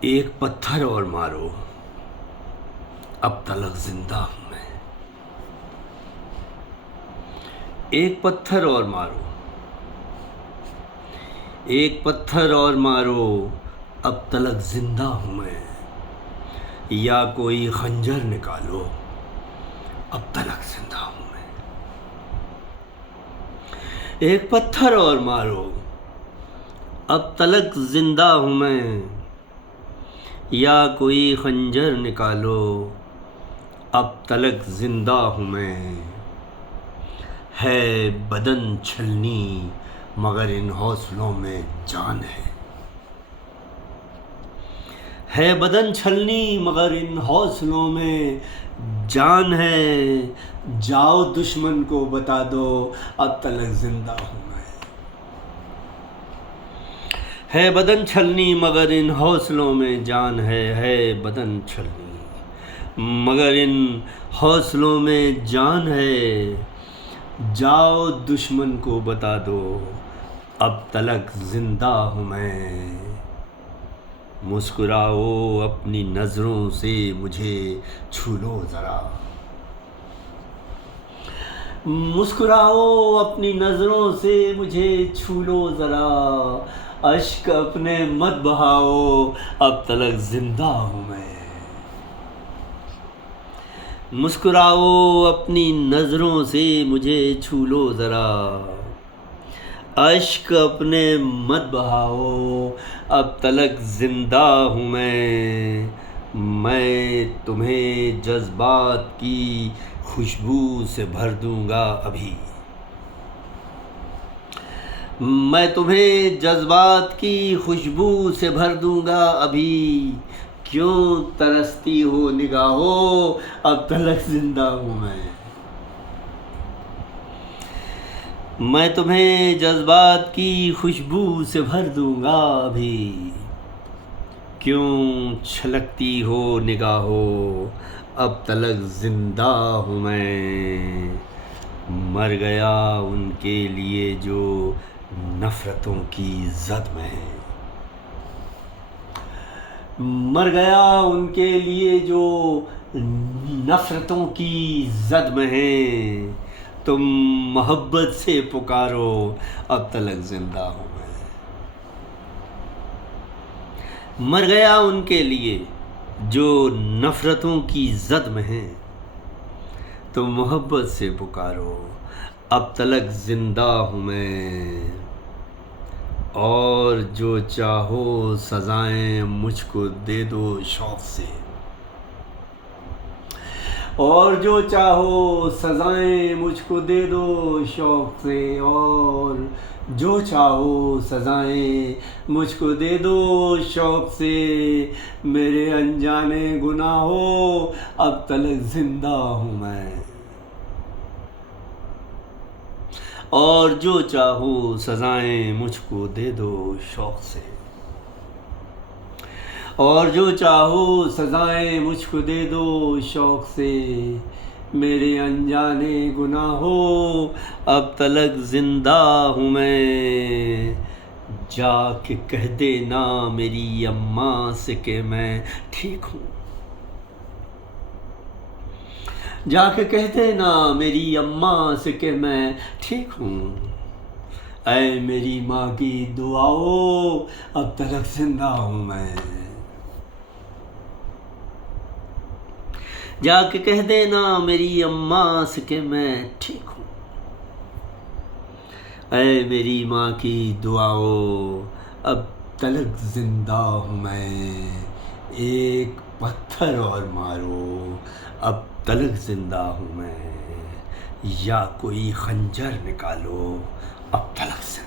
ایک پتھر اور مارو، اب تلک زندہ ہوں میں۔ ایک پتھر اور مارو، ایک پتھر اور مارو، اب تلک زندہ ہوں میں۔ یا کوئی خنجر نکالو، اب تلک زندہ ہوں میں۔ ایک پتھر اور مارو، اب تلک زندہ ہوں میں۔ یا کوئی خنجر نکالو، اب تلک زندہ ہوں میں۔ ہے بدن چھلنی مگر ان حوصلوں میں جان ہے۔ ہے بدن چھلنی مگر ان حوصلوں میں جان ہے۔ جاؤ دشمن کو بتا دو، اب تلک زندہ ہوں میں۔ ہے بدن چھلنی مگر ان حوصلوں میں جان ہے بدن چھلنی مگر ان حوصلوں میں جان ہے۔ جاؤ دشمن کو بتا دو، اب تلک زندہ ہوں میں۔ مسکراؤ اپنی نظروں سے مجھے چھو لو ذرا۔ مسکراؤ اپنی نظروں سے مجھے چھو لو ذرا۔ اشک اپنے مت بہاؤ، اب تلک زندہ ہوں میں۔ مسکراؤ اپنی نظروں سے مجھے چھو لو ذرا۔ اشک اپنے مت بہاؤ، اب تلک زندہ ہوں میں۔ میں تمہیں جذبات کی خوشبو سے بھر دوں گا ابھی۔ میں تمہیں جذبات کی خوشبو سے بھر دوں گا ابھی۔ کیوں ترستی ہو نگاہو، اب تلک زندہ ہوں میں۔ میں تمہیں جذبات کی خوشبو سے بھر دوں گا ابھی۔ کیوں چھلکتی ہو نگاہو، اب تلک زندہ ہوں میں۔ مر گیا ان کے لیے جو نفرتوں کی زد میں ہیں۔ مر گیا ان کے لیے جو نفرتوں کی زد میں ہیں۔ تم محبت سے پکارو، اب تلک زندہ ہوں میں۔ مر گیا ان کے لیے جو نفرتوں کی زد میں ہیں۔ تم محبت سے پکارو، اب تلک زندہ ہوں میں۔ اور جو چاہو سزائیں مجھ کو دے دو شوق سے۔ اور جو چاہو سزائیں مجھ کو دے دو شوق سے۔ اور جو چاہو سزائیں مجھ کو دے دو شوق سے۔ میرے انجانے گناہوں، اب تلک زندہ ہوں میں۔ اور جو چاہو سزائیں مجھ کو دے دو شوق سے۔ اور جو چاہو سزائیں مجھ کو دے دو شوق سے۔ میرے انجانے گناہوں، اب تلک زندہ ہوں میں۔ جا کے کہہ دینا میری اماں سے کہ میں ٹھیک ہوں۔ جا کے کہہ دینا میری اماں سے کہ میں ٹھیک ہوں۔ اے میری ماں کی دعاؤ، اب تلک زندہ ہوں میں۔ جا کے کہہ دینا میری اماں سے کہ میں ٹھیک ہوں۔ اے میری ماں کی دعاؤ، اب تلک زندہ ہوں میں۔ ایک پتھر اور مارو، اب تلک زندہ ہوں میں۔ یا کوئی خنجر نکالو، اب تلک زندہ